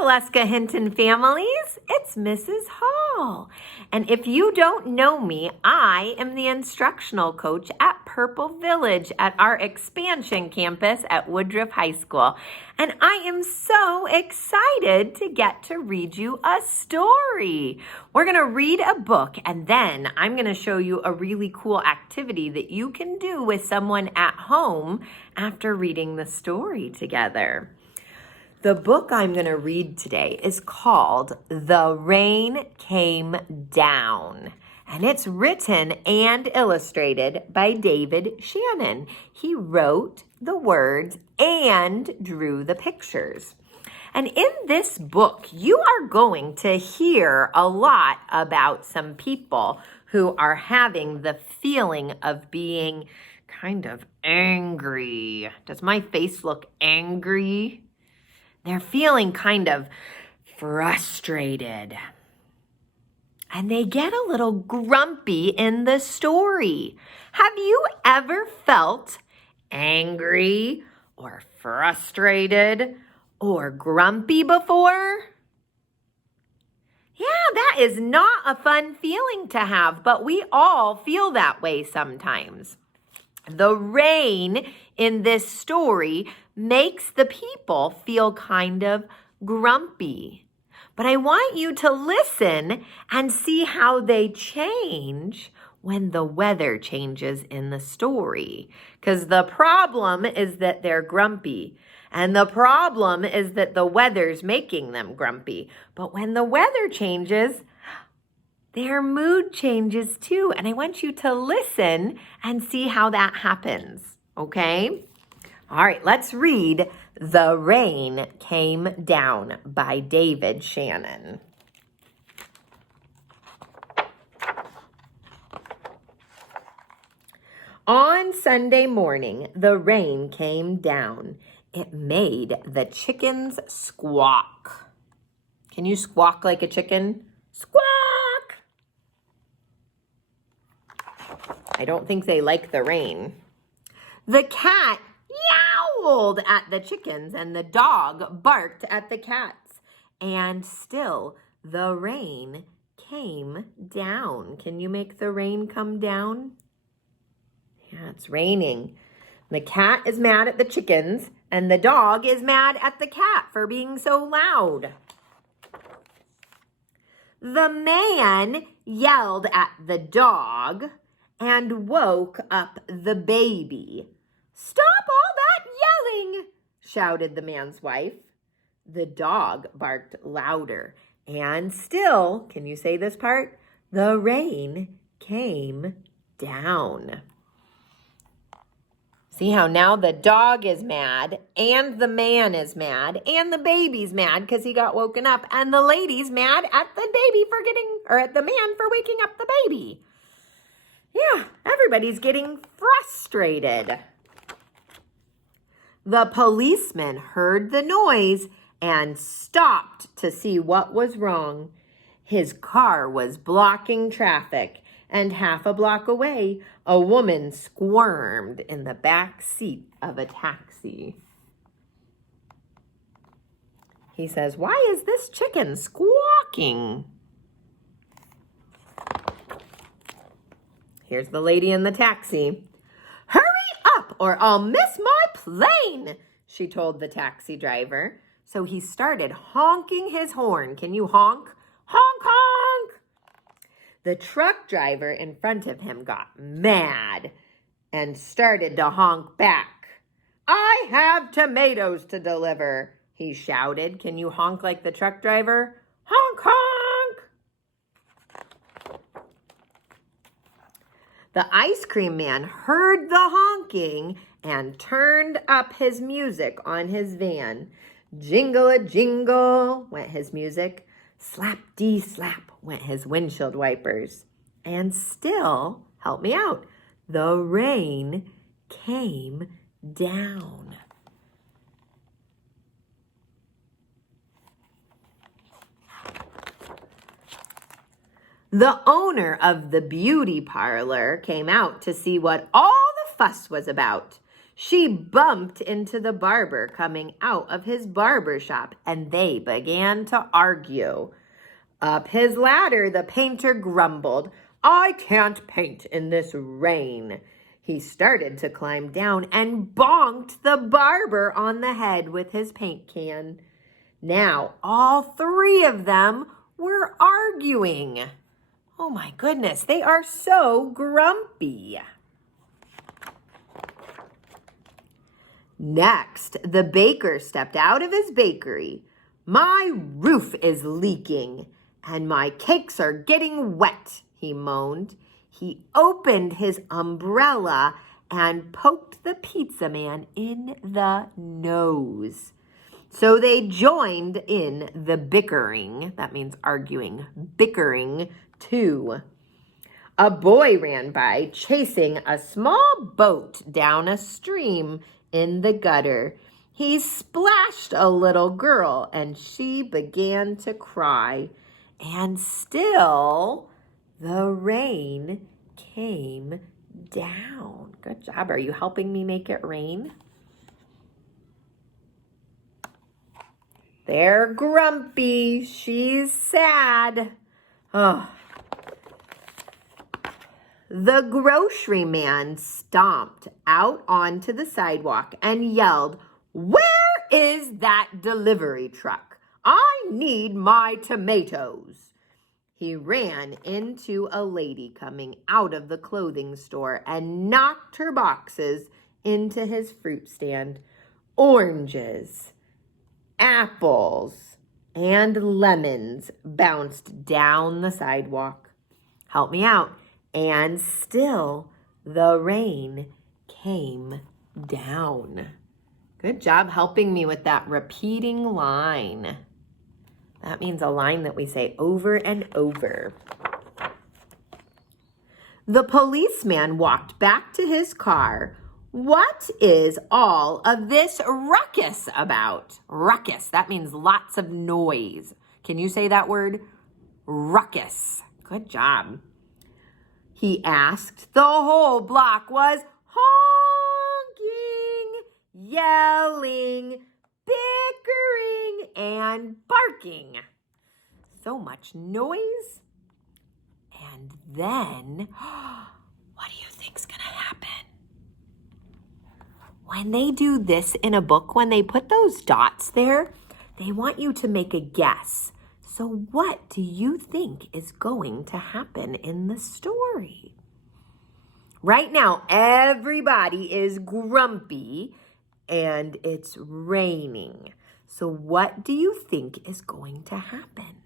Valeska Hinton families, it's Mrs. Hall. And if you don't know me, I am the instructional coach at Purple Village at our expansion campus at Woodruff High School. And I am so excited to get to read you a story. We're going to read a book and then I'm going to show you a really cool activity that you can do with someone at home after reading the story together. The book I'm going to read today is called The Rain Came Down, and it's written and illustrated by David Shannon. He wrote the words and drew the pictures. And in this book, you are going to hear a lot about some people who are having the feeling of being kind of angry. Does my face look angry? They're feeling kind of frustrated. And they get a little grumpy in the story. Have you ever felt angry or frustrated or grumpy before? Yeah, that is not a fun feeling to have, but we all feel that way sometimes. The rain in this story makes the people feel kind of grumpy. But I want you to listen and see how they change when the weather changes in the story. Because the problem is that they're grumpy. And the problem is that the weather's making them grumpy. But when the weather changes, their mood changes too. And I want you to listen and see how that happens. Okay? All right, let's read The Rain Came Down by David Shannon. On Sunday morning, the rain came down. It made the chickens squawk. Can you squawk like a chicken? Squawk! I don't think they like the rain. The cat yowled at the chickens and the dog barked at the cats. And still the rain came down. Can you make the rain come down? Yeah, it's raining. The cat is mad at the chickens and the dog is mad at the cat for being so loud. The man yelled at the dog and woke up the baby. "Stop all that yelling!" shouted the man's wife. The dog barked louder. And still, can you say this part? The rain came down. See how now the dog is mad, and the man is mad, and the baby's mad because he got woken up, and the lady's mad at the baby at the man for waking up the baby. Yeah, everybody's getting frustrated. The policeman heard the noise and stopped to see what was wrong. His car was blocking traffic, and half a block away, a woman squirmed in the back seat of a taxi. He says, "Why is this chicken squawking?" Here's the lady in the taxi. "Hurry up or I'll miss my plane," she told the taxi driver. So he started honking his horn. Can you honk? Honk, honk. The truck driver in front of him got mad and started to honk back. "I have tomatoes to deliver," he shouted. Can you honk like the truck driver? Honk, honk. The ice cream man heard the honking and turned up his music on his van. Jingle-a-jingle went his music. Slap-dee-slap went his windshield wipers. And still, help me out, the rain came down. The owner of the beauty parlor came out to see what all the fuss was about. She bumped into the barber coming out of his barber shop, and they began to argue. Up his ladder, the painter grumbled, "I can't paint in this rain." He started to climb down and bonked the barber on the head with his paint can. Now, all three of them were arguing. Oh my goodness, they are so grumpy. Next, the baker stepped out of his bakery. "My roof is leaking, and my cakes are getting wet," he moaned. He opened his umbrella and poked the pizza man in the nose. So they joined in the bickering. That means arguing. Bickering, too. A boy ran by, chasing a small boat down a stream in the gutter. He splashed a little girl, and she began to cry. And still, the rain came down. Good job. Are you helping me make it rain? They're grumpy. She's sad. Oh. The grocery man stomped out onto the sidewalk and yelled, "Where is that delivery truck? I need my tomatoes." He ran into a lady coming out of the clothing store and knocked her boxes into his fruit stand. Oranges, apples, and lemons bounced down the sidewalk. Help me out. And still the rain came down. Good job helping me with that repeating line. That means a line that we say over and over. The policeman walked back to his car. "What is all of this ruckus about?" Ruckus, that means lots of noise. Can you say that word? Ruckus. Good job. He asked. The whole block was honking, yelling, bickering, and barking. So much noise. And then, what do you think's gonna happen? When they do this in a book, when they put those dots there, they want you to make a guess. So what do you think is going to happen in the story? Right now, everybody is grumpy and it's raining. So what do you think is going to happen?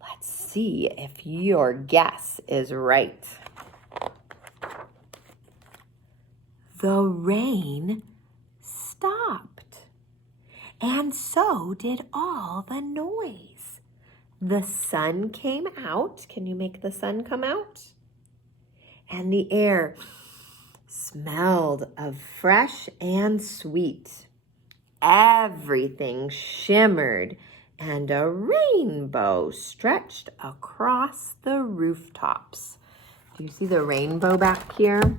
Let's see if your guess is right. The rain stopped. And so did all the noise. The sun came out. Can you make the sun come out? And the air smelled of fresh and sweet. Everything shimmered, and a rainbow stretched across the rooftops. Do you see the rainbow back here?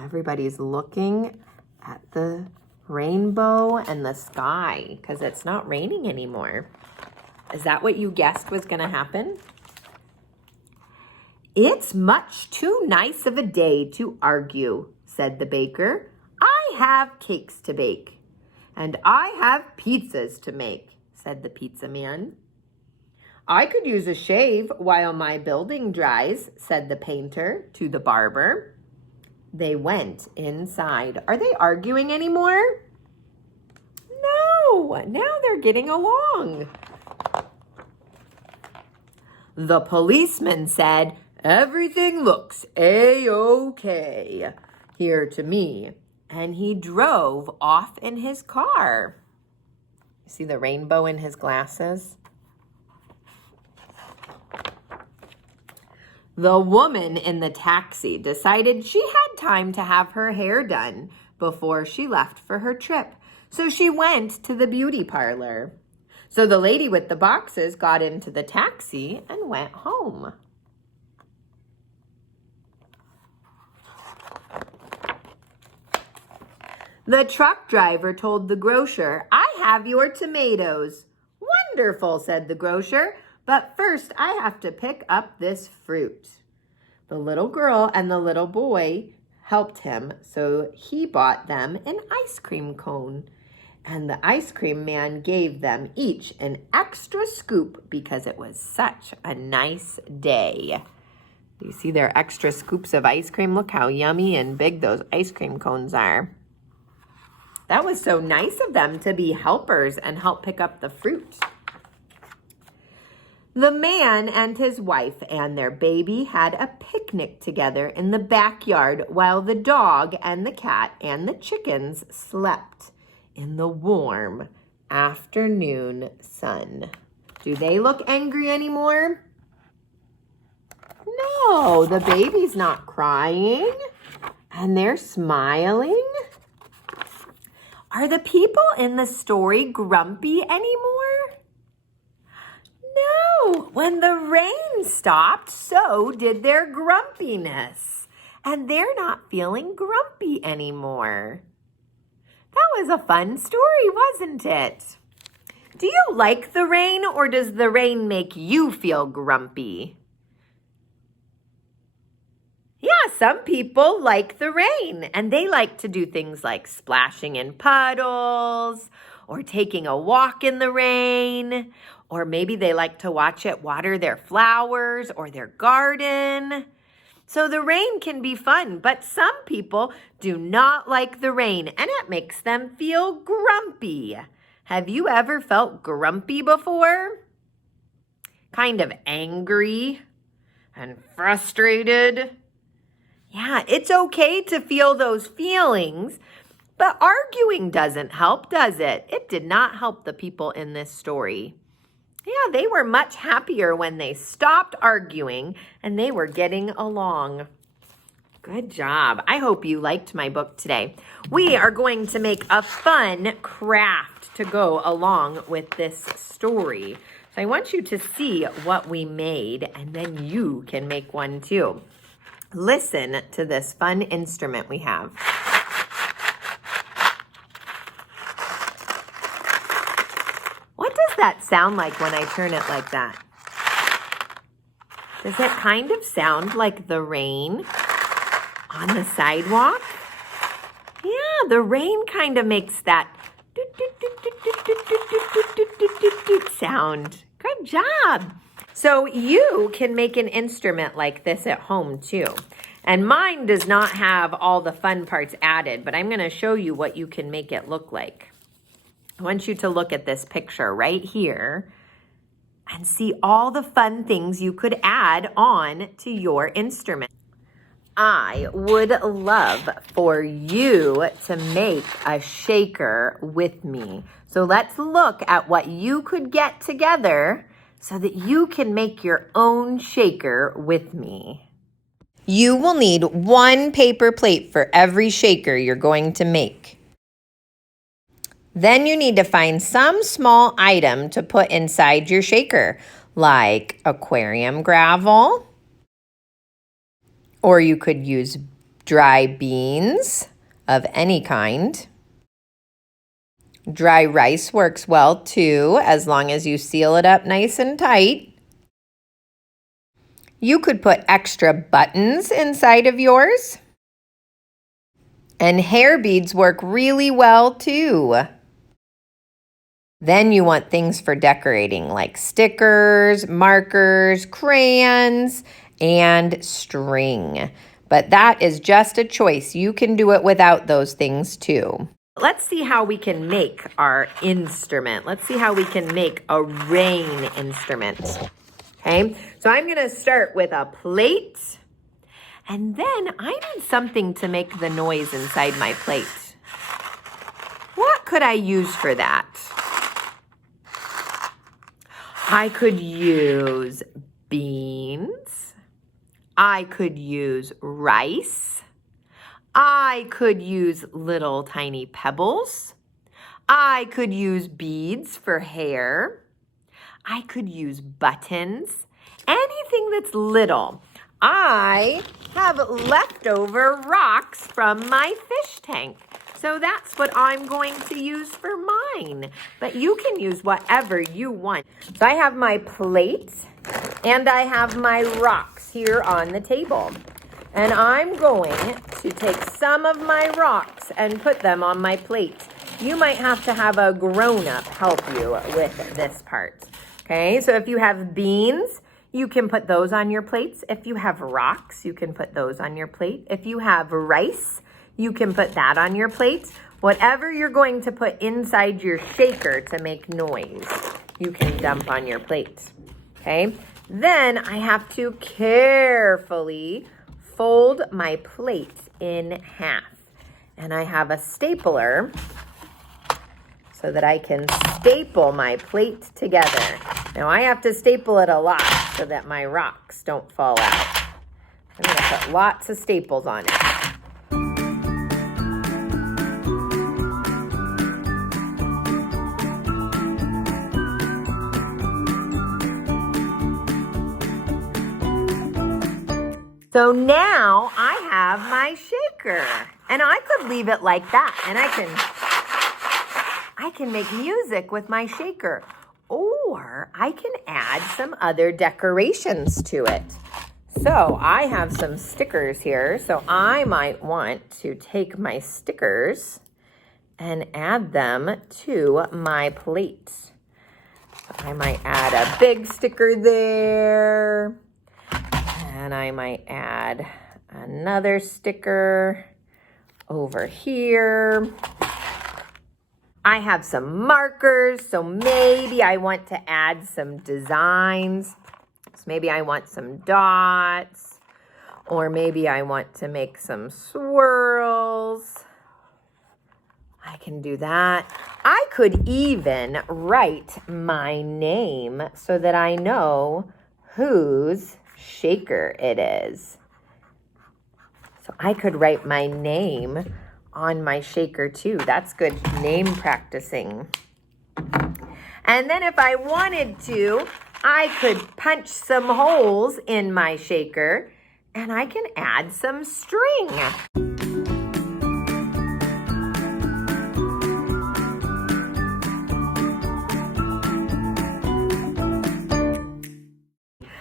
Everybody's looking at the rainbow and the sky because it's not raining anymore. Is that what you guessed was going to happen? "It's much too nice of a day to argue," said the baker. "I have cakes to bake, and I have pizzas to make," said the pizza man. "I could use a shave while my building dries," said the painter to the barber. They went inside. Are they arguing anymore? No, now they're getting along. The policeman said, "Everything looks A-OK here to me." And he drove off in his car. You see the rainbow in his glasses? The woman in the taxi decided she had time to have her hair done before she left for her trip. So she went to the beauty parlor. So the lady with the boxes got into the taxi and went home. The truck driver told the grocer, "I have your tomatoes." "Wonderful," said the grocer, "but first I have to pick up this fruit." The little girl and the little boy helped him, so he bought them an ice cream cone. And the ice cream man gave them each an extra scoop because it was such a nice day. You see their extra scoops of ice cream? Look how yummy and big those ice cream cones are. That was so nice of them to be helpers and help pick up the fruit. The man and his wife and their baby had a picnic together in the backyard while the dog and the cat and the chickens slept in the warm afternoon sun. Do they look angry anymore? No, the baby's not crying and they're smiling. Are the people in the story grumpy anymore? No, when the rain stopped, so did their grumpiness. And they're not feeling grumpy anymore. That was a fun story, wasn't it? Do you like the rain, or does the rain make you feel grumpy? Yeah, some people like the rain, and they like to do things like splashing in puddles or taking a walk in the rain, or maybe they like to watch it water their flowers or their garden. So the rain can be fun, but some people do not like the rain, and it makes them feel grumpy. Have you ever felt grumpy before? Kind of angry and frustrated? Yeah, it's okay to feel those feelings, but arguing doesn't help, does it? It did not help the people in this story. Yeah, they were much happier when they stopped arguing and they were getting along. Good job. I hope you liked my book today. We are going to make a fun craft to go along with this story. So I want you to see what we made, and then you can make one too. Listen to this fun instrument we have. What does that sound like when I turn it like that? Does it kind of sound like the rain on the sidewalk? Yeah, the rain kind of makes that sound. Good job. So you can make an instrument like this at home too. And mine does not have all the fun parts added, but I'm going to show you what you can make it look like. I want you to look at this picture right here and see all the fun things you could add on to your instrument. I would love for you to make a shaker with me. So let's look at what you could get together so that you can make your own shaker with me. You will need 1 paper plate for every shaker you're going to make. Then you need to find some small item to put inside your shaker, like aquarium gravel, or you could use dry beans of any kind. Dry rice works well too, as long as you seal it up nice and tight. You could put extra buttons inside of yours. And hair beads work really well too. Then you want things for decorating like stickers, markers, crayons, and string. But that is just a choice. You can do it without those things too. Let's see how we can make our instrument. Let's see how we can make a rain instrument. Okay, so I'm going to start with a plate. And then I need something to make the noise inside my plate. What could I use for that? I could use beans. I could use rice. I could use little tiny pebbles. I could use beads for hair. I could use buttons. Anything that's little. I have leftover rocks from my fish tank. So that's what I'm going to use for mine. But you can use whatever you want. So I have my plates and I have my rocks here on the table. And I'm going to take some of my rocks and put them on my plate. You might have to have a grown-up help you with this part. Okay, so if you have beans, you can put those on your plates. If you have rocks, you can put those on your plate. If you have rice, you can put that on your plate. Whatever you're going to put inside your shaker to make noise, you can dump on your plate. Okay, then I have to carefully fold my plate in half. And I have a stapler so that I can staple my plate together. Now I have to staple it a lot so that my rocks don't fall out. I'm gonna put lots of staples on it. So now I have my shaker, and I could leave it like that, and I can make music with my shaker, or I can add some other decorations to it. So I have some stickers here, so I might want to take my stickers and add them to my plate. I might add a big sticker there. And I might add another sticker over here. I have some markers, so maybe I want to add some designs. So maybe I want some dots, or maybe I want to make some swirls. I can do that. I could even write my name so that I know whose shaker it is. So I could write my name on my shaker too. That's good name practicing. And then if I wanted to, I could punch some holes in my shaker and I can add some string.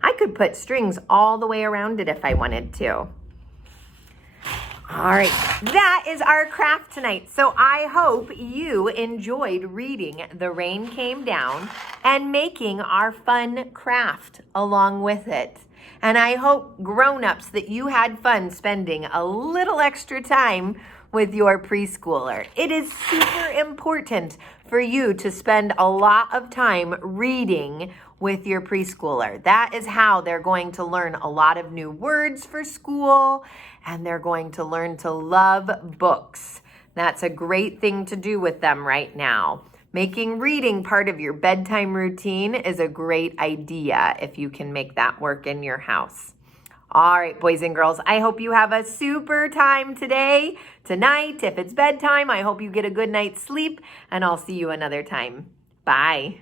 I could put strings all the way around it if I wanted to. All right, that is our craft tonight. So I hope you enjoyed reading The Rain Came Down and making our fun craft along with it. And I hope grown-ups that you had fun spending a little extra time with your preschooler. It is super important for you to spend a lot of time reading with your preschooler. That is how they're going to learn a lot of new words for school, and they're going to learn to love books. That's a great thing to do with them right now. Making reading part of your bedtime routine is a great idea if you can make that work in your house. All right, boys and girls, I hope you have a super time today, tonight. If it's bedtime, I hope you get a good night's sleep, and I'll see you another time. Bye.